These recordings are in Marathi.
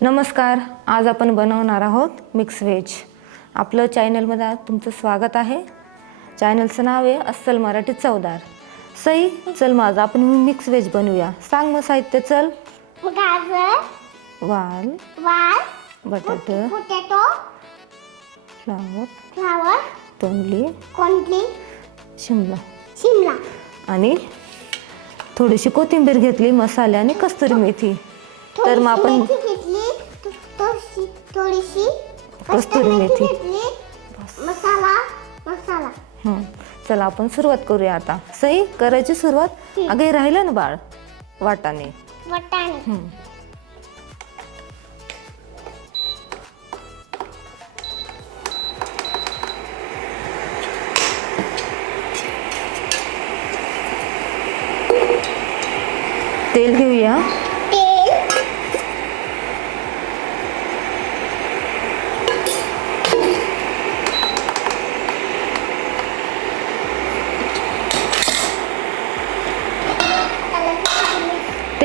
नमस्कार आज आपण बनवणार आहोत मिक्स व्हेज आपलं चॅनलमध्ये तुमचं स्वागत आहे. चॅनलचं नाव आहे अस्सल मराठी चवदार. सई चल माझं आपण मिक्स व्हेज बनवूया. सांग मग साहित्य चल. गाजर वाल. वाल बटाटे. Potato flower. फ्लावर. तोंडली. कोंडली. शिमला. शिमला. आणि थोडीशी कोथिंबीर घेतली मसाले आणि कस्तुरी मेथी. तर मग आपण थोडीशी थोडीशी कस्तुरी मेथी. घेतली. मसाला मसाला. हं. चला आपण सुरुवात करूया आता. सई करायची सुरुवात? अगं राहिलं ना बाळ? वाटाणे. वटाणे. हं. तेल घेऊया तेल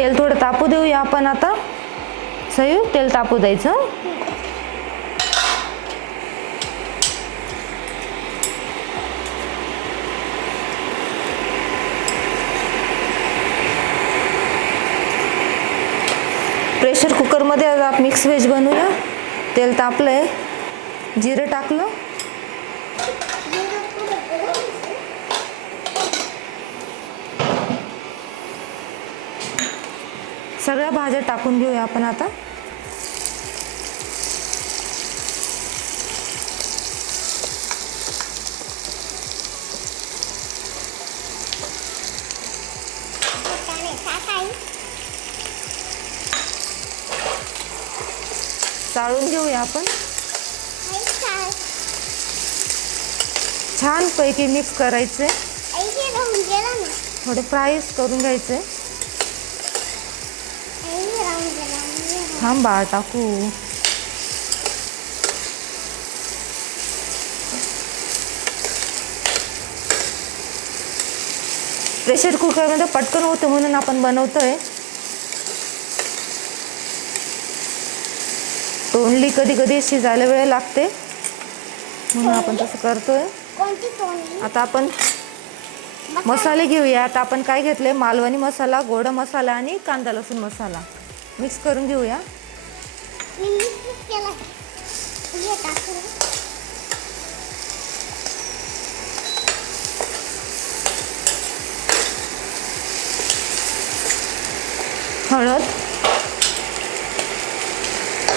तेल थोडं तापू देऊया आपण आता. सयू तेल तापू द्यायचं. प्रेशर कुकरमध्ये आज आपण मिक्स व्हेज बनवूया. तेल तापलंय. जिरं टाकलं. सगळ्या भाज्या टाकून घेऊया आपण आता. चाळून घेऊया आपण. छान पैकी मिक्स करायचे. थोडे फ्राईज करून घ्यायचे. थांब टाकू. प्रेशर कुकरमध्ये पटकन होतं म्हणून आपण बनवतोय. तोंडली कधी कधी शिजायला वेळ लागते. म्हणून आपण तसं करतोय. आता आपण मसाले? घेऊया. आता आपण काय घेतले मालवणी मसाला गोडा मसाला आणि कांदा लसूण मसाला. मिक्स करून घेऊया. हळद.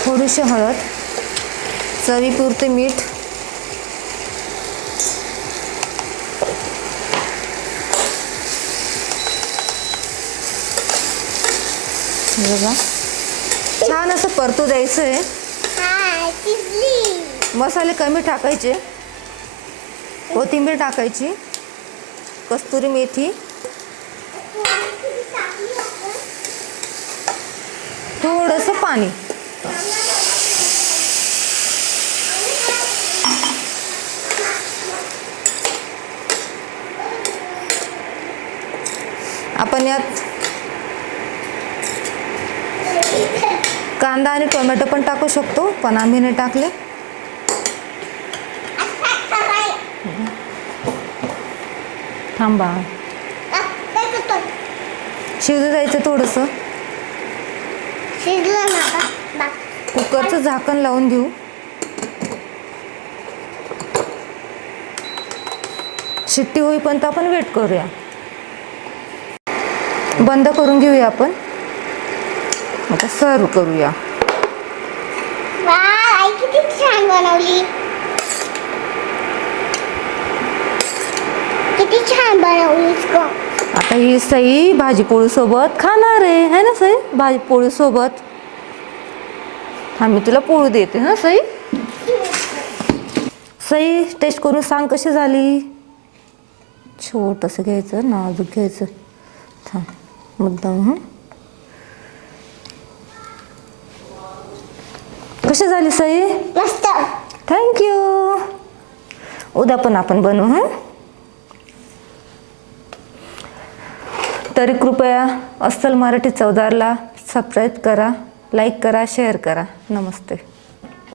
थोडीशी हळद. चवीपुरते मीठ. हे बघा. छान असं परतू द्यायचं आहे मसाले कमी टाकायचे. कोथिंबीर टाकायची. कस्तुरी मेथी. थोडंसं पाणी. आपण यात कांदा आणि टोमॅटो पण टाकू शकतो पण आम्ही नाही टाकले. थांबा. शिजू जायचं थोडंसं. कुकरचं झाकण लावून घेऊ. शिट्टी होईपर्यंत आपण वेट करूया. बंद करून घेऊया आपण. आता सर्व करूया. आई किती छान बनवली. किती छान बनवलीस ग. आता ही सई भाजी पोळी सोबत खाणार आहे है ना सई? भाजी पोळी सोबत हा मी तुला पोळी देते हा सई? सई टेस्ट करून सांग कशी झाली? छोटंसं घ्यायचं नाजूक घ्यायचं. थांब मुद्दाम कशी झाली सई? मस्त. थँक्यू उद्या पण आपण बनवू हं? तरी कृपया अस्सल मराठी चौदारला सबस्क्राईब करा लाईक करा शेअर करा. नमस्ते.